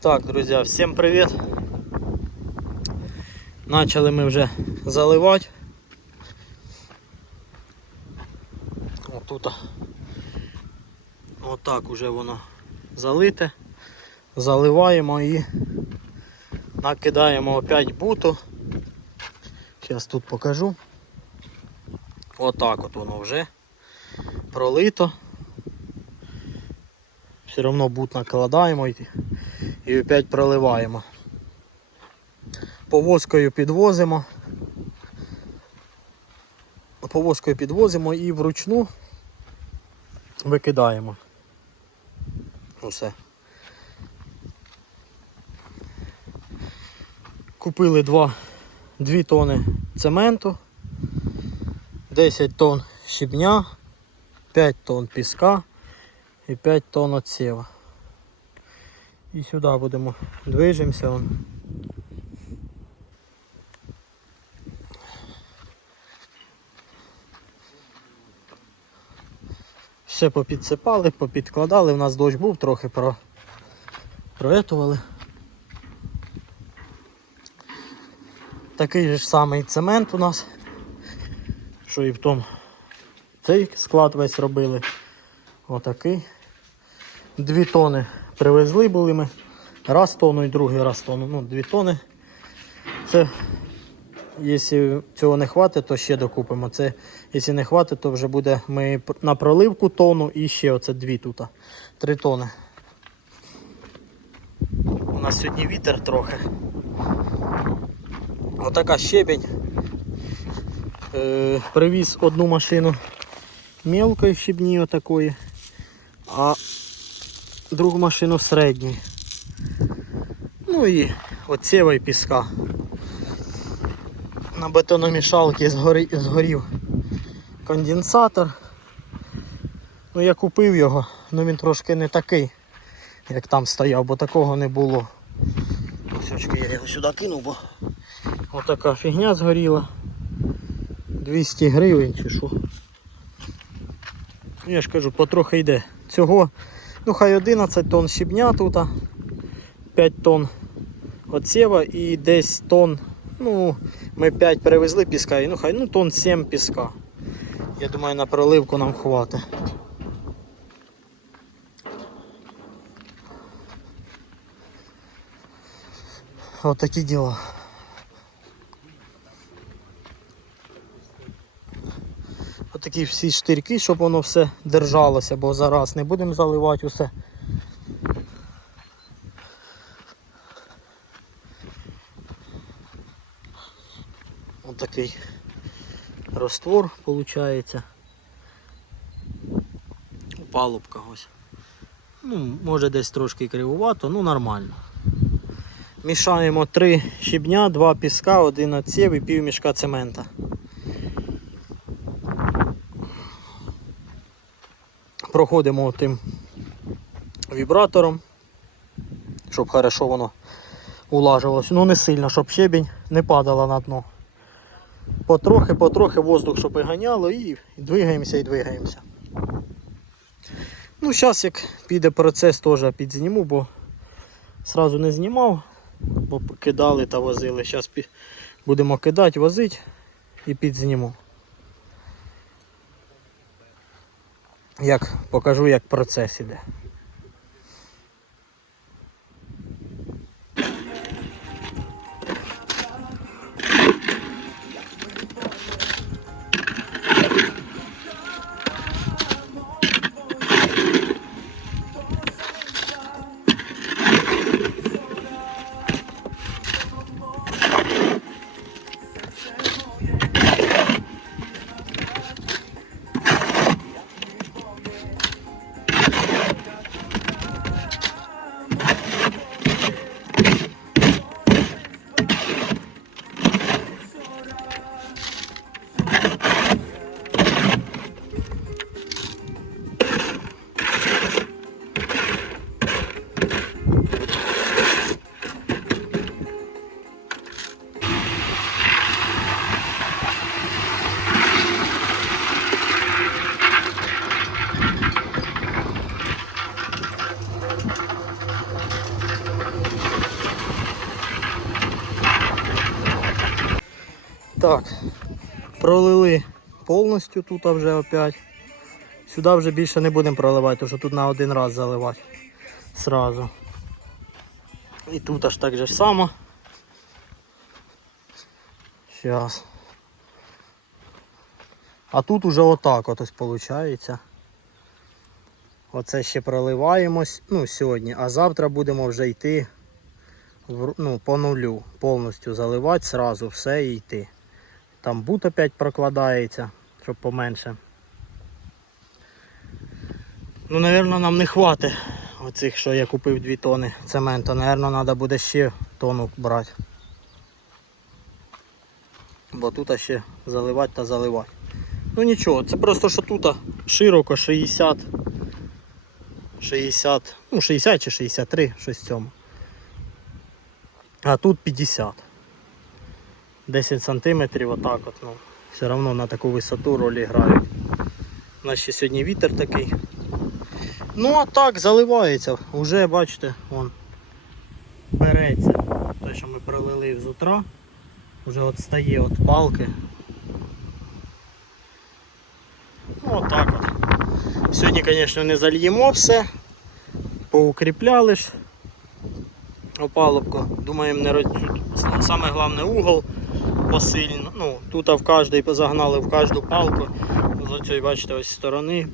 Так, друзі, всім привіт. Начали ми вже заливати. Отут. Отак уже воно залите. Заливаємо і накидаємо опять буту. Зараз тут покажу. Отак от воно вже пролито. Все одно бут накладаємо і, опять проливаємо. Повозкою підвозимо. Повозкою підвозимо і вручну викидаємо. Усе. Купили 2, 2 тони цементу, 10 тонн щебня, 5 тонн піска і 5 тонн отсєва. І сюди будемо движемося. Все попідсипали, попідкладали, у нас дощ був, трохи про... проетували. Такий ж самий цемент у нас, що і в тому цей склад весь робили. Отакий. Дві тони привезли були ми. Раз тонну і другий раз тонну. Ну, дві тони. Це, якщо цього не хватить, то ще докупимо. Це, якщо не хватить, то вже буде ми на проливку тонну і ще оце дві тут. Три тони. У нас сьогодні вітер трохи. Отака щебень. Е, привіз одну машину мелкої щебні отакої, а другу машину середньої. Ну і оцєва і піска. На бетономішалці згорі, згорів конденсатор. Ну я купив його, ну він трошки не такий, як там стояв, бо такого не було. Ось я його сюди кинув, бо отака фігня згоріла. 200 гривень чи що. Я ж кажу, потрохи йде. Цього, ну хай 11 тонн щебня тут, 5 тонн оцєва і десь тонн, ну, ми 5 перевезли піска, і ну хай ну тонн 7 піска. Я думаю, на проливку нам хватить. Отакі діла. Отакі всі штирки, щоб воно все держалося, бо зараз не будемо заливати усе. Отакий раствор виходить. Палубка ось. Ну, може десь трошки кривувато, ну нормально. Мішаємо три щебня, два піска, один отсів і пів мішка цемента. Проходимо тим вібратором, щоб хорошо воно улажувалося. Ну не сильно, щоб щебінь не падала на дно. Потрохи, потрохи воздух, щоб і ганяло, і двигаємося і двигаємося. Ну, зараз як піде процес, теж підзніму, бо сразу не знімав, бо кидали та возили. Зараз будемо кидати, возити і підзніму. Як покажу, як процес іде. Повністю тут вже опять. Сюди вже більше не будемо проливати, тому що тут на один раз заливати сразу. І тут аж так же само. Сейчас. А тут уже отак от ось виходить. Оце ще проливаємось ну, сьогодні, а завтра будемо вже йти в, ну, по нулю. Повністю заливати сразу все і йти. Там бут опять прокладається, щоб поменше. Ну, напевно, нам не хватить оцих, що я купив 2 тони цементу. Напевно, треба буде ще тонну брати. Бо тут ще заливати та заливати. Ну нічого, це просто що тут широко 60. 60, ну 60 чи 63, щось в цьому. А тут 50. 10 сантиметрів отак от, ну. Все одно на таку висоту ролі грають. У нас ще сьогодні вітер такий. Ну а так заливається. Уже бачите, вон береться. Те, що ми пролили з утра. Вже от стає от палки. Ну отак от. Сьогодні, звісно, не зальємо все. Поукріпляли ж опалубку. Думаємо, не роз... саме головне угол посильно. Ну, тут в кожний позагнали в кожну палку. З цієї, бачите, ось сторони.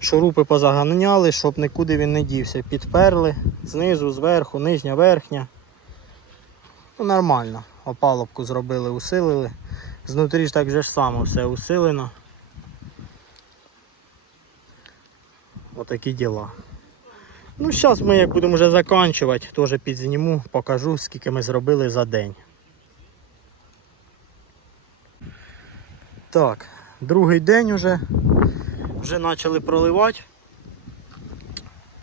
Шурупи позаганяли, щоб нікуди він не дівся. Підперли знизу, зверху, нижня, верхня. Ну, нормально. Опалубку зробили, усилили. Знутрі ж так же ж само все усилено. Отакі діла. Ну, зараз ми як будемо вже закінчувати, теж підзніму, покажу, скільки ми зробили за день. Так, другий день вже. Вже почали проливати.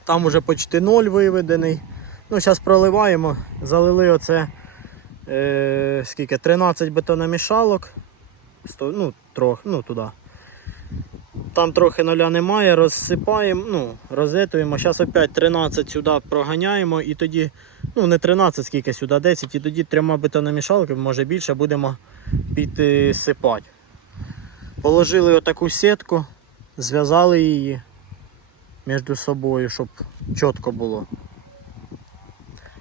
Там вже почти ноль виведений. Ну, зараз проливаємо, залили оце е, скільки, 13 бетономішалок. Ну, трохи, ну туди. Там трохи нуля немає, розсипаємо, ну, розетуємо. Зараз опять 13 сюди проганяємо і тоді, ну не 13, скільки сюди, 10, і тоді трьома бетономішалками, може більше, будемо підсипати. Положили отаку сітку, зв'язали її між собою, щоб чітко було.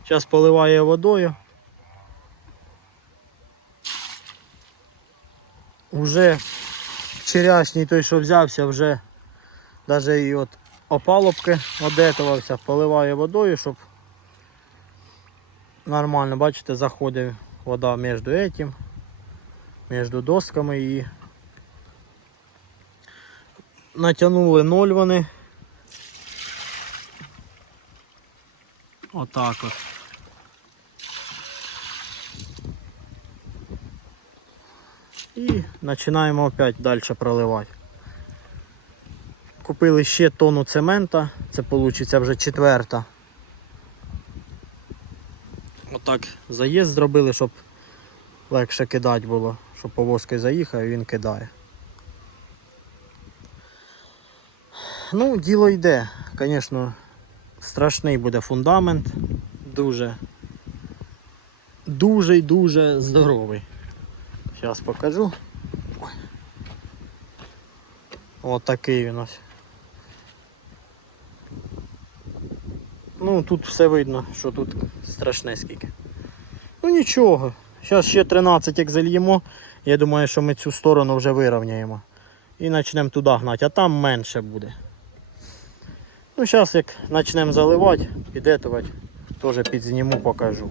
Зараз поливає водою. Уже вчорашній той, що взявся, вже навіть і от опалубки одетувався, поливає водою, щоб нормально, бачите, заходить вода між этим, між досками і натягнули ноль вони. Отак от. І починаємо опять далі проливати. Купили ще тонну цемента, це вийде вже четверта. Отак заїзд зробили, щоб легше кидати було, щоб повозкою заїхав і він кидає. Ну, діло йде. Звісно, страшний буде фундамент. Дуже дуже і дуже здоровий. Зараз покажу. От такий він ось. Ну тут все видно, що тут страшне скільки. Ну нічого. Зараз ще 13 як зальємо. Я думаю, що ми цю сторону вже вирівняємо. І почнемо туди гнати, а там менше буде. Ну зараз як почнемо заливати, підетувати, теж підзніму, покажу.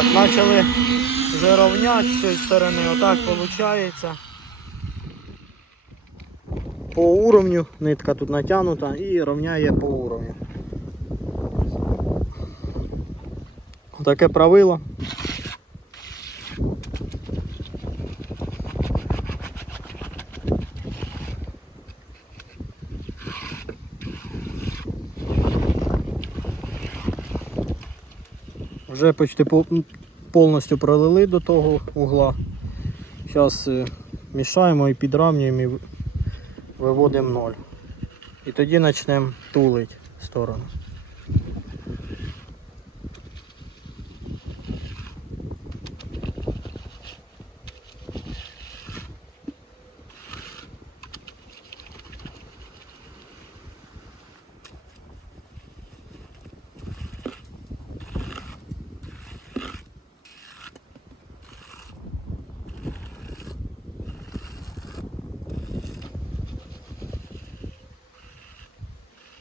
Так, почали вже ровняти з цієї сторони, отак виходить. По уровню, нитка тут натягнута і рівняє по уровню. Таке правило. Вже почти повністю пролили до того угла. Зараз мішаємо і підравнюємо і виводимо ноль. І тоді почнемо тулити сторону.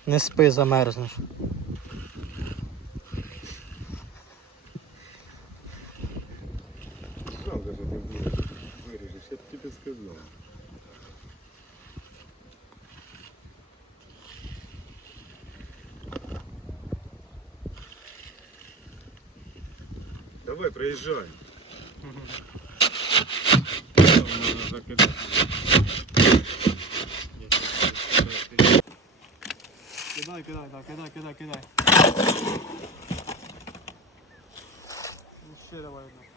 Не спи, замерзнеш. Кидай, кидай, да, кидай, кидай, кидай. Ще давай одну.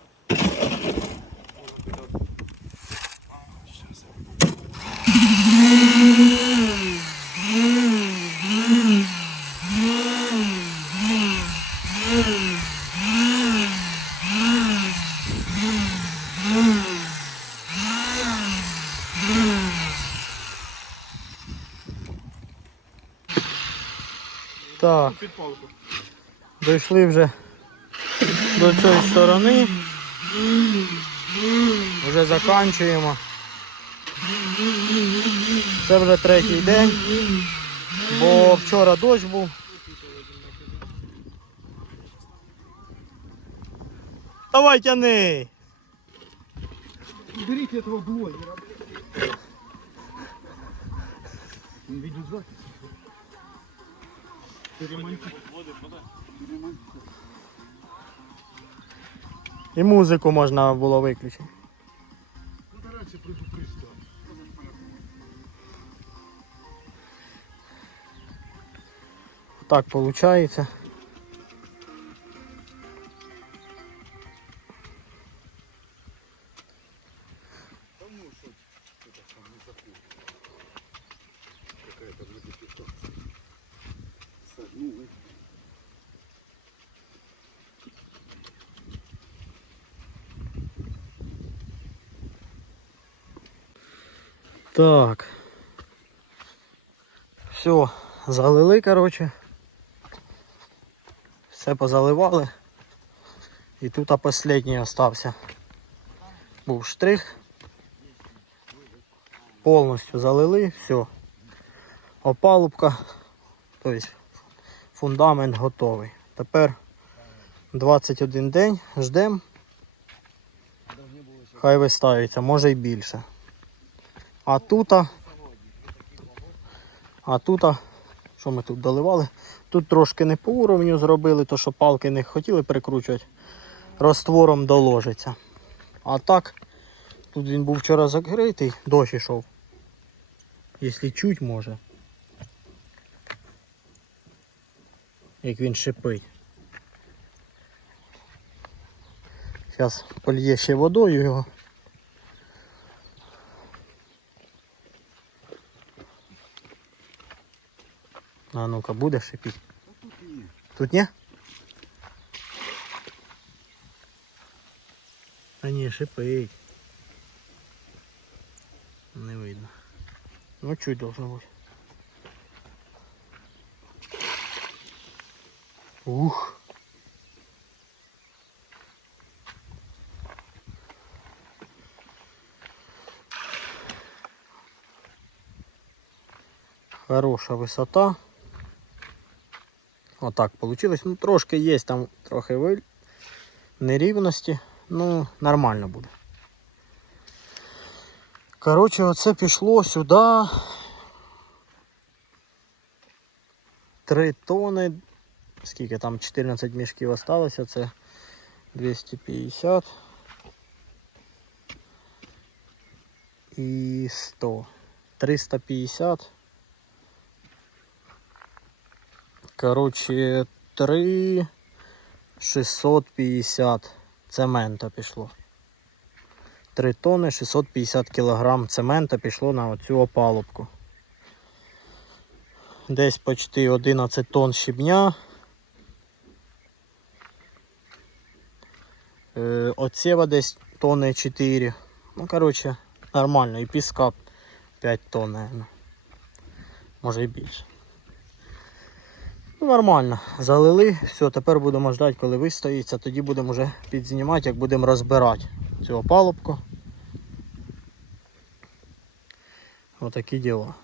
Так, Під дійшли вже до цієї сторони. Вже закінчуємо. Це вже третій день, бо вчора дощ був. Давай тяни! Берите этого блогера. Он видеозапись. І музику можна було виключити. Так виходить. Так. Все, залили, коротше. Все позаливали. І тут останній остався. Був штрих. Повністю залили, все. Опалубка, тобто фундамент готовий. Тепер 21 день ждемо. Хай виставиться, може й більше. А тут, а тут, що ми тут доливали? Тут трошки не по уровню зробили, то що палки не хотіли прикручувати, розтвором доложиться. А так, тут він був вчора закритий, дощ ішов. Якщо чуть може. Як він шипить. Зараз польє ще водою його. А ну-ка, буде шипіть? Тут ні? Та ні, шипить. Не видно. Ну чуть должно бути. Ух. Хороша висота. Отак вийшло. Ну, трошки є там трохи виль... нерівності. Ну, нормально буде. Коротше, оце пішло сюди. 3 тони. Скільки там 14 мішків осталося, це 250 і 100. 350. Коротше, 3 650 цемента пішло. 3 тони 650 кілограм цемента пішло на оцю опалубку. Десь почти 11 тонн щебня. Е, Оцева десь тонни 4. Ну, коротше, нормально. І піска 5 тонн, наверное. Може і більше. Ну, нормально. Залили. Все, тепер будемо ждати, коли вистоїться. Тоді будемо вже підзнімати, як будемо розбирати цю опалубку. Отакі діла.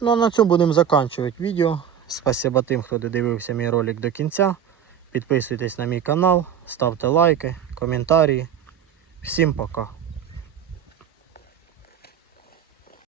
Ну а на цьому будемо закінчувати відео. Спасибо тим, хто додивився мій ролик до кінця. Підписуйтесь на мій канал, ставте лайки, коментарі. Всім пока.